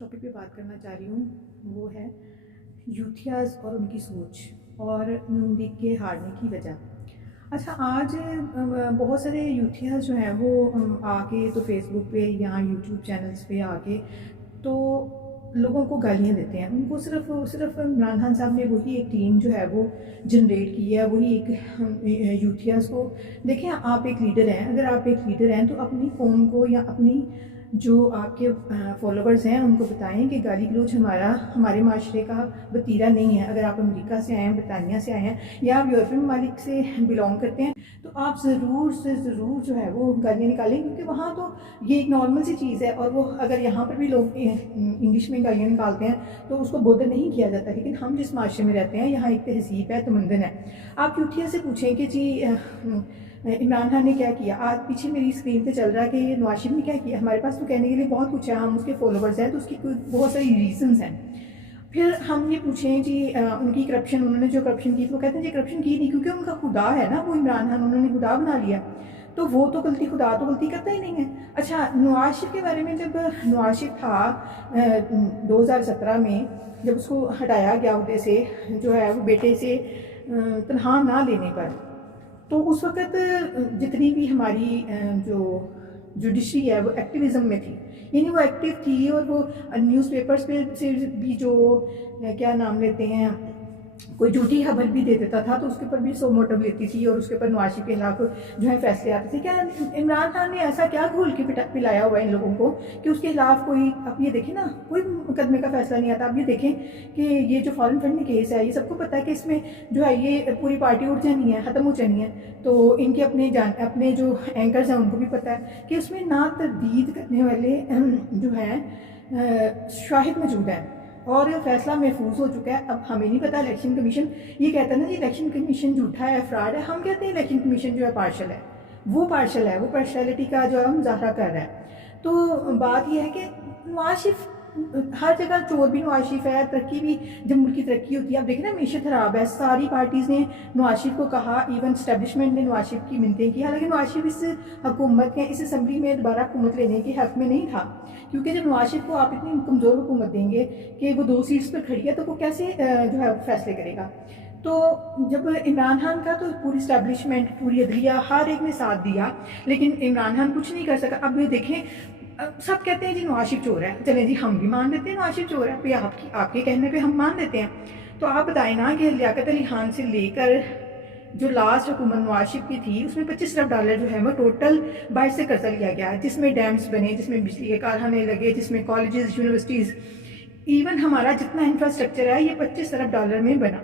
Topic پہ بات کرنا چاہ رہی ہوں وہ ہے یوتھیاز اور ان کی سوچ اور نون لیگ کے ہارنے کی وجہ۔ اچھا، آج بہت سارے یوتھیاز جو ہیں وہ آ کے تو فیس بک پہ یا یوٹیوب چینلز پہ آ کے تو لوگوں کو گالیاں دیتے ہیں۔ ان کو صرف عمران خان صاحب نے وہی ایک ٹیم جو ہے وہ جنریٹ کی ہے، وہی ایک یوتھیاز کو۔ دیکھیں، آپ ایک لیڈر ہیں، اگر آپ ایک لیڈر ہیں تو اپنی قوم کو یا اپنی جو آپ کے فالوورز ہیں ان کو بتائیں کہ گالی گلوچ ہمارے معاشرے کا وتیرہ نہیں ہے۔ اگر آپ امریکہ سے آئے ہیں، برطانیہ سے آئے ہیں یا آپ یورپین ممالک سے بلانگ کرتے ہیں تو آپ ضرور سے ضرور جو ہے وہ گالیاں نکالیں، کیونکہ وہاں تو یہ ایک نارمل سی چیز ہے۔ اور وہ اگر یہاں پر بھی لوگ انگلش میں گالیاں نکالتے ہیں تو اس کو بودر نہیں کیا جاتا، لیکن ہم جس معاشرے میں رہتے ہیں یہاں ایک تہذیب ہے، تمدن ہے۔ آپ یوتھیا سے پوچھیں کہ جی عمران خان نے کیا کیا۔ آج پیچھے میری اسکرین پہ چل رہا ہے کہ نواز شریف نے کیا کیا۔ ہمارے پاس تو کہنے کے لیے بہت کچھ ہے، ہم اس کے فالوورز ہیں تو اس کی بہت ساری ریزنز ہیں۔ پھر ہم یہ پوچھیں جی ان کی کرپشن، انہوں نے جو کرپشن کی تو وہ کہتے ہیں جی کرپشن کی نہیں، کیونکہ ان کا خدا ہے نا، وہ عمران خان انہوں نے خدا بنا لیا، تو وہ تو غلطی خدا تو غلطی کرتا ہی نہیں ہے۔ اچھا، نواز شریف کے بارے میں، جب نواز شریف تھا 2017 میں، جب اس کو ہٹایا گیا عہدے سے، جو ہے وہ بیٹے سے تنخواہ نہ لینے پر، تو اس وقت جتنی بھی ہماری جو جوڈیشری ہے وہ ایکٹیویزم میں تھی، یعنی وہ ایکٹیو تھی، اور وہ نیوز پیپرز پہ سے بھی جو کیا نام لیتے ہیں، کوئی جھوٹی خبر بھی دے دیتا تھا تو اس کے اوپر بھی سو موٹو لیتی تھی، اور اس کے اوپر نواز شریف کے خلاف جو ہے فیصلے آتے تھے۔ کیا عمران خان نے ایسا کیا گھول کے پلایا ہوا ہے ان لوگوں کو کہ اس کے خلاف کوئی، اب یہ دیکھیں نا، کوئی مقدمے کا فیصلہ نہیں آتا۔ اب یہ دیکھیں کہ یہ جو فارن فنڈ میں کیس ہے، یہ سب کو پتہ ہے کہ اس میں جو ہے یہ پوری پارٹی اٹھ جانی ہے، ختم ہو جانی ہے، تو ان کے اپنے جو اینکرز ہیں ان کو بھی پتہ ہے کہ اس میں نا تردید کرنے والے جو ہیں شاہد موجود ہیں، اور فیصلہ محفوظ ہو چکا ہے۔ اب ہمیں نہیں پتا، الیکشن کمیشن یہ کہتا ہے نا جی الیکشن کمیشن جھوٹا ہے، فراڈ ہے، ہم کہتے ہیں الیکشن کمیشن جو ہے پارشل ہے، وہ پارشل ہے، وہ پارشلٹی کا جو ہے مظاہرہ کر رہا ہے۔ تو بات یہ ہے کہ نواز شریف ہر جگہ چور بھی نواز شریف ہے، ترقی بھی، جب ملک کی ترقی ہوتی ہے، اب دیکھیں نا معیشت خراب ہے، ساری پارٹیز نے نواز شریف کو کہا، ایون اسٹیبلشمنٹ نے نواز شریف کی منتیں کی، حالانکہ نواز شریف اس حکومت یا اس اسمبلی میں دوبارہ حکومت لینے کے حق میں نہیں تھا، کیونکہ جب نواز شریف کو آپ اتنی کمزور حکومت دیں گے کہ وہ 2 سیٹس پر کھڑی ہے تو وہ کیسے جو ہے فیصلے کرے گا۔ تو جب عمران خان کا تو پوری اسٹیبلشمنٹ، پوری عدلیہ، ہر ایک نے ساتھ دیا، لیکن عمران خان کچھ نہیں کر سکا۔ اب یہ دیکھیں، سب کہتے ہیں جی نواز شریف چور ہے، چلیں جی ہم بھی مان لیتے ہیں نواز شریف چور ہے، پھر آپ کے کہنے پہ ہم مان لیتے ہیں۔ تو آپ بتائیں نا کہ لیاقت علی خان سے لے کر جو لاسٹ حکومت نواز شریف کی تھی، اس میں $25 ارب جو ہے وہ ٹوٹل باہر سے قرضہ لیا گیا ہے، جس میں ڈیمز بنے، جس میں بجلی کے کارخانے لگے، جس میں کالجز، یونیورسٹیز، ایون ہمارا جتنا انفراسٹرکچر ہے یہ $25 ارب میں بنا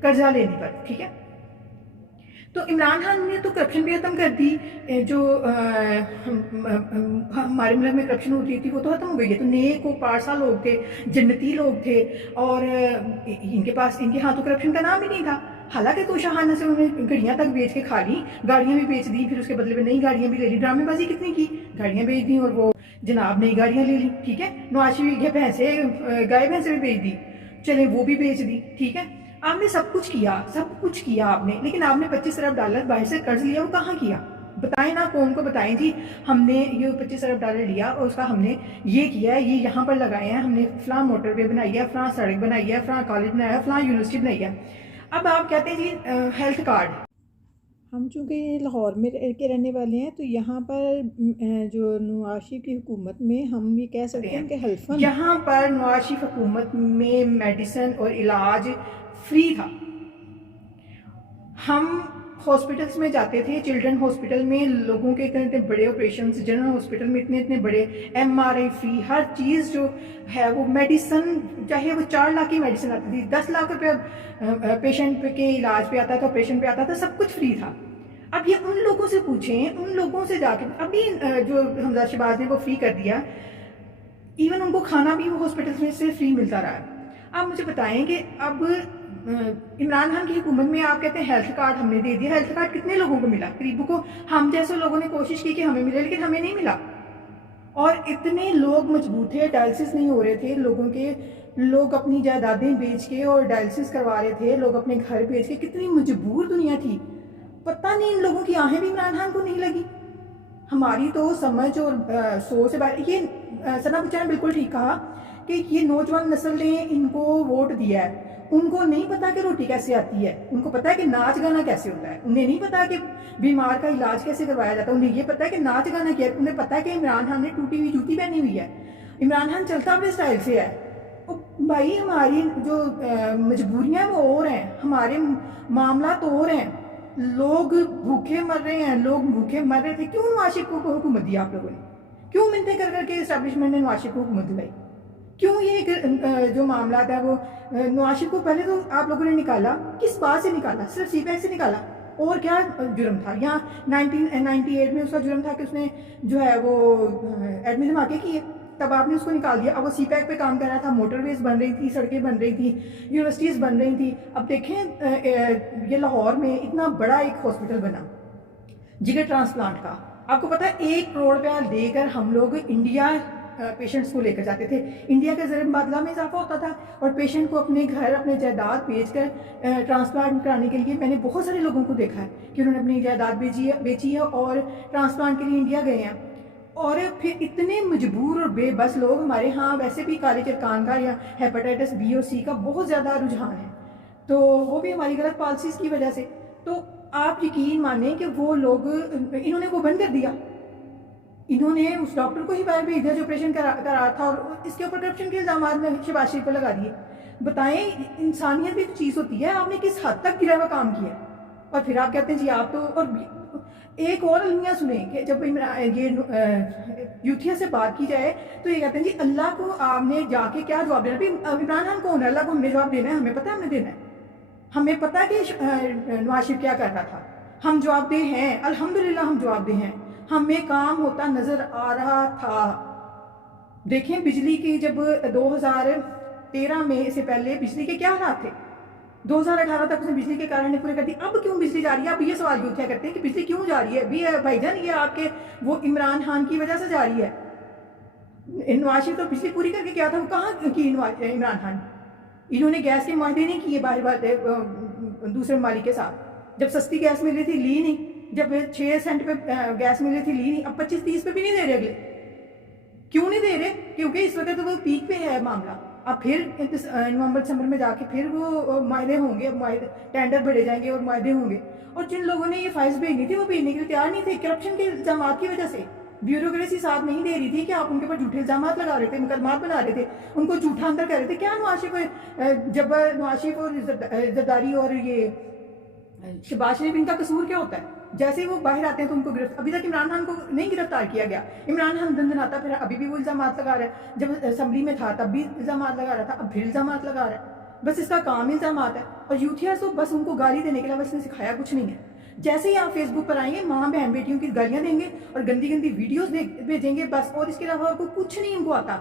قرضہ لینے پر، ٹھیک ہے۔ تو عمران خان نے تو کرپشن بھی ختم کر دی، جو ہمارے ملک میں کرپشن ہوتی تھی وہ تو ختم ہو گئی ہے، تو نیک و پارسا لوگ تھے، جنتی لوگ تھے، اور ان کے ہاں تو کرپشن کا نام ہی نہیں تھا۔ حالانکہ تو شاہانہ سے انہوں نے گھڑیاں تک بیچ کے کھا لی، گاڑیاں بھی بیچ دی، پھر اس کے بدلے میں نئی گاڑیاں بھی لے لی، ڈرامے بازی کتنی کی، گاڑیاں بیچ دیں اور وہ جناب نئی گاڑیاں لے لی، ٹھیک ہے۔ نواز شریف یہ گائے بھینسیں بھی بیچ دی، چلیں وہ بھی بیچ دی، ٹھیک ہے۔ آپ نے سب کچھ کیا آپ نے، لیکن آپ نے $25 ارب باہر سے قرض لیا، وہ کہاں کیا؟ بتائیں نا، قوم کو بتائیں جی ہم نے یہ $25 ارب لیا اور اس کا ہم نے یہ کیا ہے، یہ یہاں پر لگائے ہیں، ہم نے فلاں موٹر وے بنائی ہے، فلاں سڑک بنائی ہے، فلاں کالج بنایا ہے، فلاں یونیورسٹی بنائی ہے۔ اب آپ کہتے ہیں جی ہیلتھ کارڈ، ہم چونکہ لاہور میں کے رہنے والے ہیں تو یہاں پر جو نواز شریف کی حکومت میں ہم یہ کہہ سکتے ہیں کہ ہیلتھ فنڈ، یہاں پر نواز شریف حکومت میں میڈیسن اور علاج فری تھا۔ ہم ہاسپٹلس میں جاتے تھے، چلڈرن ہاسپٹل میں لوگوں کے اتنے بڑے آپریشنز، جنرل ہاسپٹل میں اتنے بڑے MRI فری، ہر چیز جو ہے وہ میڈیسن، چاہے وہ 4 لاکھ کی میڈیسن آتی تھی، 10 لاکھ روپے پیشنٹ کے علاج پہ آتا تھا، آپریشن پہ آتا تھا، سب کچھ فری تھا۔ اب یہ ان لوگوں سے پوچھیں، ان لوگوں سے جا کے، ابھی جو حمزہ شہباز نے وہ فری کر دیا، ایون ان کو کھانا بھی وہ ہاسپٹلس میں سے فری ملتا رہا ہے۔ آپ مجھے بتائیں کہ اب عمران خان کی حکومت میں آپ کہتے ہیں ہیلتھ کارڈ ہم نے دے دیا، ہیلتھ کارڈ کتنے لوگوں کو ملا؟ قریبوں کو، ہم جیسے لوگوں نے کوشش کی کہ ہمیں ملے، لیکن ہمیں نہیں ملا، اور اتنے لوگ مجبور تھے، ڈائلسس نہیں ہو رہے تھے لوگوں کے، لوگ اپنی جائیدادیں بیچ کے اور ڈائلسس کروا رہے تھے، لوگ اپنے گھر بیچ کے، کتنی مجبور دنیا تھی، پتہ نہیں ان لوگوں کی آہیں بھی عمران خان کو نہیں لگی۔ ہماری تو سمجھ اور سوچ سے بات، یہ ثنا بچہ نے بالکل ٹھیک کہا کہ یہ نوجوان نسل نے ان کو ووٹ دیا ہے، ان کو نہیں پتا کہ روٹی کیسے آتی ہے، ان کو پتا ہے کہ ناچ گانا کیسے ہوتا ہے، انہیں نہیں پتا کہ بیمار کا علاج کیسے کروایا جاتا ہے، انہیں یہ پتا ہے کہ ناچ گانا کیا ہے، انہیں پتا ہے کہ عمران خان نے ٹوٹی ہوئی جوتی پہنی ہوئی ہے، عمران خان چلتا اپنے اسٹائل سے ہے۔ بھائی ہماری جو مجبوریاں ہیں وہ اور ہیں، ہمارے معاملات اور ہیں، لوگ بھوکے مر رہے ہیں، لوگ بھوکے مر رہے تھے، کیوں نواز شریف کو حکومت دی آپ لوگوں نے؟ کیوں منتیں کر کر کے اسٹیبلشمنٹ نے نواز شریف کو حکومت دلائی؟ کیوں یہ جو معاملات ہیں وہ نواز شریف کو پہلے تو آپ لوگوں نے نکالا، کس بات سے نکالا؟ صرف سی پیک سے نکالا، اور کیا جرم تھا؟ یہاں 1998 میں اس کا جرم تھا کہ اس نے جو ہے وہ ایڈمن دھماکے کیے، تب آپ نے اس کو نکال دیا۔ اب وہ سی پیک پہ کام کر رہا تھا، موٹر ویز بن رہی تھی، سڑکیں بن رہی تھی، یونیورسٹیز بن رہی تھی۔ اب دیکھیں یہ لاہور میں اتنا بڑا ایک ہاسپٹل بنا جگر ٹرانسپلانٹ کا، آپ کو پتا ہے 1 کروڑ روپیہ دے کر ہم لوگ انڈیا پیشنٹس کو لے کر جاتے تھے، انڈیا کے زر مبادلہ میں اضافہ ہوتا تھا، اور پیشنٹ کو اپنے گھر اپنے جائیداد بیچ کر ٹرانسپلانٹ کرانے کے لیے میں نے بہت سارے لوگوں کو دیکھا ہے کہ انہوں نے اپنی جائیداد بیچی ہے اور ٹرانسپلانٹ کے لیے انڈیا گئے ہیں۔ اور پھر اتنے مجبور اور بے بس لوگ ہمارے ہاں ویسے بھی کالے چرکان کا یا ہیپاٹائٹس بی اور سی کا بہت زیادہ رجحان ہے، تو وہ بھی ہماری غلط پالیسیز کی وجہ سے۔ تو آپ یقین مانیں کہ وہ لوگ انہوں نے وہ بند کر دیا، انہوں نے اس ڈاکٹر کو ہی باہر بھیج دیا جو آپریشن کرا تھا، اور اس کے اوپر کرپشن کے الزامات میں شہباز شریف کو لگا دیے۔ بتائیں انسانیت بھی چیز ہوتی ہے، آپ نے کس حد تک گرا ہوا کام کیا، اور پھر آپ کہتے ہیں جی آپ تو۔ اور ایک اور المیہ سنیں کہ جب یہ یوتھیا سے بات کی جائے تو یہ کہتے ہیں جی اللہ کو آپ نے جا کے کیا جواب دینا؟ عمران خان کون ہے؟ اللہ کو ہم نے جواب دینا ہے، ہمیں پتہ ہے ہم نے دینا ہے، ہمیں پتہ ہے کہ نواز شریف کیا کر رہا تھا، ہم جواب دہ ہیں، الحمدللہ ہم جواب دہ ہیں، ہمیں کام ہوتا نظر آ رہا تھا۔ دیکھیں بجلی کی جب 2013 میں اس سے پہلے بجلی کے کیا حالات تھے، 2018 تک اس نے بجلی کے کارن نے پورے کر دی، اب کیوں بجلی جا رہی ہے؟ اب یہ سوال یوتھیا کرتے ہیں کہ بجلی کیوں جا رہی ہے؟ بھی بھائی جان یہ آپ کے وہ عمران خان کی وجہ سے جا رہی ہے۔ نواز شریف تو بجلی پوری کر کے کیا تھا، وہ کہاں کی عمران خان؟ انہوں نے گیس کے معاہدے نہیں کیے باہر دوسرے ممالک کے ساتھ، جب سستی گیس مل رہی تھی لی نہیں، جب 6 سینٹ پہ گیس مل رہی تھی لی نہیں، اب 25-30 پہ بھی نہیں دے رہے اگلے۔ کیوں نہیں دے رہے؟ کیونکہ اس وقت وہ پیک پہ ہے معاملہ، اب پھر نومبر دسمبر میں جا کے پھر وہ معاہدے ہوں گے، ٹینڈر بڑھے جائیں گے اور معاہدے ہوں گے، اور جن لوگوں نے یہ فائلز بھیجنی تھی وہ بھیجنے کے لیے تیار نہیں تھے، کرپشن کے الزامات کی وجہ سے، بیوروکریسی ساتھ نہیں دے رہی تھی کہ آپ ان کے اوپر جھوٹے الزامات لگا رہے تھے، مقدمات بنا رہے تھے، ان کو جھوٹا اندر کر رہے تھے۔ کیا نواز شریف جب نواز شریف اور زرداری اور یہ شہباز شریف ان کا قصور کیا ہوتا ہے؟ جیسے وہ باہر آتے ہیں تو ان کو ابھی تک عمران خان کو نہیں گرفتار کیا گیا، عمران خان دندناتا پھر ابھی بھی وہ الزامات لگا رہا ہے، جب اسمبلی میں تھا تب بھی الزامات لگا رہا تھا، اب پھر الزامات لگا رہا ہے، بس اس کا کام الزامات ہے۔ اور یوتھیا تو بس ان کو گالی دینے کے علاوہ اس نے سکھایا کچھ نہیں ہے۔ جیسے ہی آپ فیس بک پر آئیں گے ماں بہن بیٹیوں کی گالیاں دیں گے اور گندی گندی ویڈیوز بھیجیں گے بس، اور اس کے علاوہ کو کچھ نہیں ان کو آتا۔